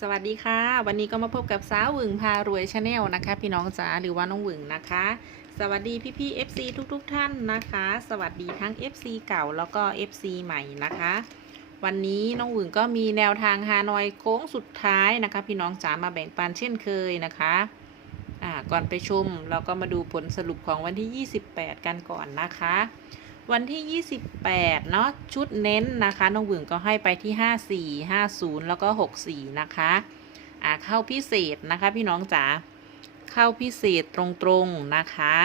สวัสดีค่ะ วันนี้ก็มาพบกับสาวหวึงพารวยชาแนลนะคะ พี่น้องจ๋าหรือว่าน้องหวึงนะคะ สวัสดีพี่พี่ FC ทุกๆทท่านนะคะ สวัสดีทั้ง FC เก่าแล้วก็ FC ใหม่นะคะ วันนี้น้องหวึงก็มีแนวทางฮานอยโค้งสุดท้ายนะคะ พี่น้องจ๋ามาแบ่งปันเช่นเคยนะคะอ่าก่อนไปชมเราก็มาดูผลสรุปของวันที่ 28 กันก่อนนะคะ วันที่ 28 เนาะชุดเน้นนะคะ น้องหวึงก็ให้ไปที่ 54 50 แล้วก็ 64 นะคะอ่าเข้าพิเศษนะคะพี่น้องจ๋าเข้าพิเศษตรงๆนะคะ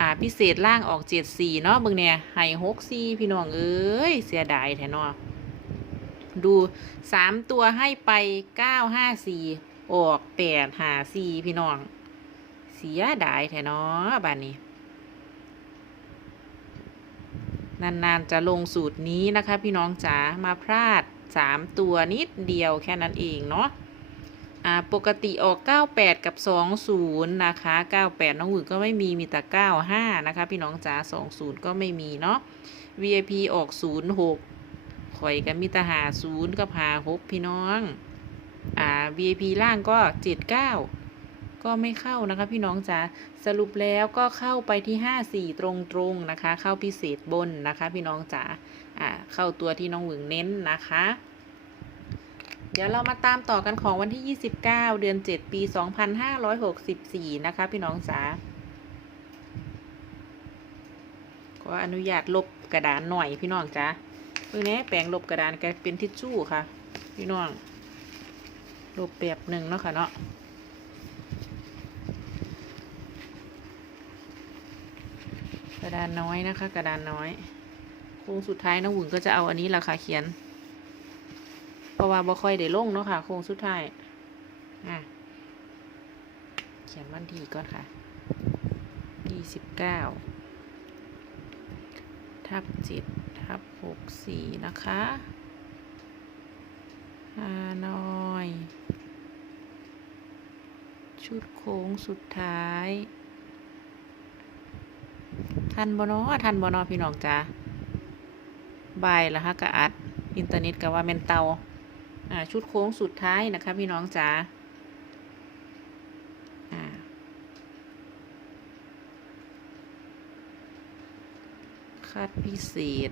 อ่าพิเศษล่างออก 74 เนาะเบิ่งเนี่ยให้64 พี่น้องเอ้ยเสียดายแท้เนาะดู3ตัวให้ไป954ออก854พี่น้อง เสียดายแท้เนาะบ้านนี้ นานๆจะลงสูตรนี้นะคะ พี่น้องจ๋ามาพลาด 3 ตัวนิดเดียวแค่นั้นเองเนาะอ่าปกติออก 98 กับ 20 นะคะ 98 น้องหวึงก็ไม่มีมีแต่ 95 นะคะ พี่น้องจ๋า20 ก็ไม่มีเนาะ VIP ออก 06ข่อยกับมิตรหา0กับหา6พี่น้องอ่า VIP ล่างก็ 79 ก็ไม่เข้านะคะ พี่น้องจ๋าสรุปแล้วก็เข้าไปที่54ตรงๆนะคะ เข้าพิเศษบนนะคะ พี่น้องจ๋าอ่าเข้าตัวที่น้องหวึงเน้นนะคะเดี๋ยวเรามาตามต่อกันของวันที่ 29 เดือน 7 ปี 2564 นะคะ พี่น้องจ๋าขออนุญาตลบกระดานหน่อยพี่น้องจ๋าเพื่อนี้แปรงลบกระดานแกเป็นทิชชู่ค่ะ พี่น้อง ลบแบบหนึ่งเนาะค่ะเนาะ ระดานน้อยนะคะ กระดานน้อยโค้งสุดท้ายน้องหวึงก็จะเอาอันนี้แหละค่ะเขียน เพราะว่าบ่ค่อยได้ลงเนาะค่ะโค้งสุดท้ายอะเขียนวันที่ก่อนค่ะยี่สิบเก้าทับเจ็ดทับหกสี่นะคะฮานอย ชุดโค้งสุดท้าย ทันบอนอทันบอนอพี่น้องจ้าบายละฮะกะอัด อินเทอร์เน็ตกับว่าเมนเตาอ่าชุดโค้งสุดท้ายนะคะพี่น้องจ้าอ่าคัดพิเศษ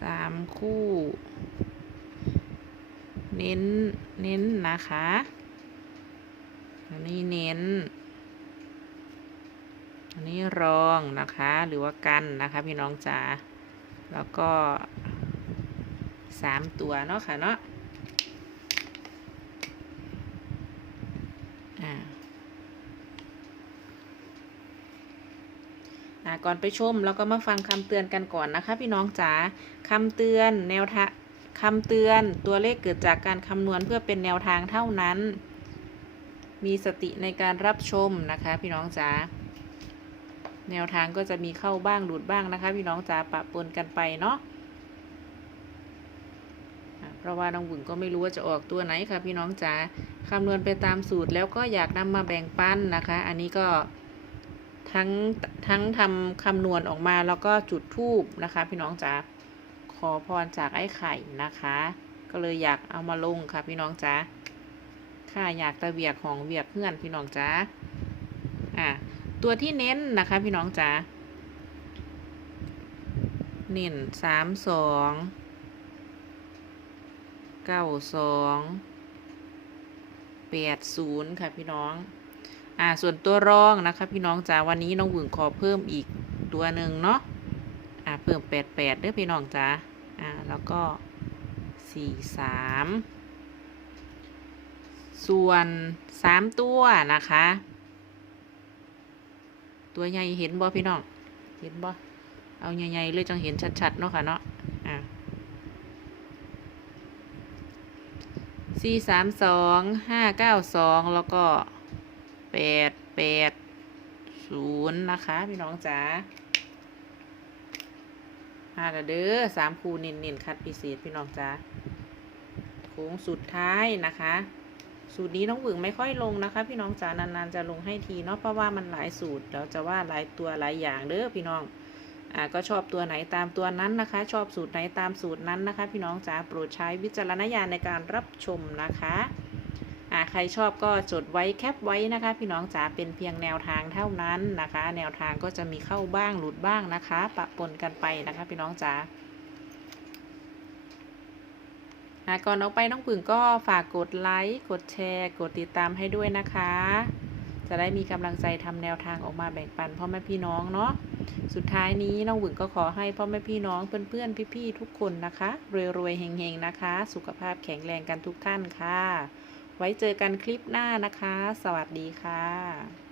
สามคู่ เน้น เน้นนะคะ อันนี้เน้น นี้รองนะคะ หรือว่ากันนะคะพี่น้องจ๋าแล้วก็สามตัวเนาะค่ะเนาะอ่าก่อนไปชมเราก็มาฟังคำเตือนกันก่อนนะคะ พี่น้องจ๋าคำเตือนแนวทางคำเตือนตัวเลขเกิดจากการคำนวณเพื่อเป็นแนวทางเท่านั้น มีสติในการรับชมนะคะ พี่น้องจ๋า แนวทางก็จะมีเข้าบ้างหลุดบ้างนะคะ พี่น้องจ๋าปะปนกันไปเนาะเพราะว่าน้องหวึงก็ไม่รู้ว่าจะออกตัวไหนค่ะ พี่น้องจ๋าคำนวณไปตามสูตรแล้วก็อยากนำมาแบ่งปันนะคะ อันนี้ก็ทั้งทั้งทำคำนวณออกมาแล้วก็จุดทูบนะคะ พี่น้องจ๋าขอพรจากไอ้ไข่นะคะ ก็เลยอยากเอามาลงค่ะ พี่น้องจ๋าค่าอยากตะเวียกของเวียกเพื่อนพี่น้องจ๋า ตัวที่เน้นนะคะพี่น้องจ๋าเน้นสามสองเก้าสองแปดศูนย์ค่ะพี่น้อง อ่าส่วนตัวรองนะคะพี่น้องจ๋าวันนี้น้องหวึงขอเพิ่มอีกตัวหนึ่งเนาะ อ่าเพิ่มแปดแปดเด้อพี่น้องจ๋า อ่าแล้วก็สี่สามส่วนสามตัวนะคะ ตัวใหญ่เห็นบ่พี่น้อง เห็นบ่เอาใหญ่ๆเลยจังเห็นชัดๆเนาะค่ะเนาะ อะสี่สามสองห้าเก้าสองแล้วก็แปดแปดศูนย์นะคะ พี่น้องจ๋ามาแล้วเด้อสามคูเน้นๆคัดพิเศษพี่น้องจ๋าโค้งสุดท้ายนะคะ สูตรนี้น้องหวึงไม่ค่อยลงนะคะ พี่น้องจ๋านานๆจะลงให้ทีเนาะเพราะว่ามันหลายสูตรเดี๋ยวจะว่าหลายตัวหลายอย่างเด้อพี่น้องอ่าก็ชอบตัวไหนตามตัวนั้นนะคะ ชอบสูตรไหนตามสูตรนั้นนะคะ พี่น้องจ๋าโปรดใช้วิจารณญาณในการรับชมนะคะอ่าใครชอบก็จดไว้แคปไว้นะคะ พี่น้องจ๋าเป็นเพียงแนวทางเท่านั้นนะคะ แนวทางก็จะมีเข้าบ้างหลุดบ้างนะคะ ปะปนกันไปนะคะ พี่น้องจ๋า อ่าก่อนออกไปน้องปึ่งก็ฝากกดไลค์กดแชร์ กดติดตามให้ด้วยนะคะ จะได้มีกำลังใจทำแนวทางออกมาแบ่งปันพ่อแม่พี่น้องเนาะสุดท้ายนี้น้องหวึงก็ขอให้พ่อแม่พี่น้องเพื่อนๆพี่ๆทุกคนนะคะรวยๆเฮงๆนะคะ สุขภาพแข็งแรงกันทุกท่านค่ะ ไว้เจอกันคลิปหน้านะคะ สวัสดีค่ะ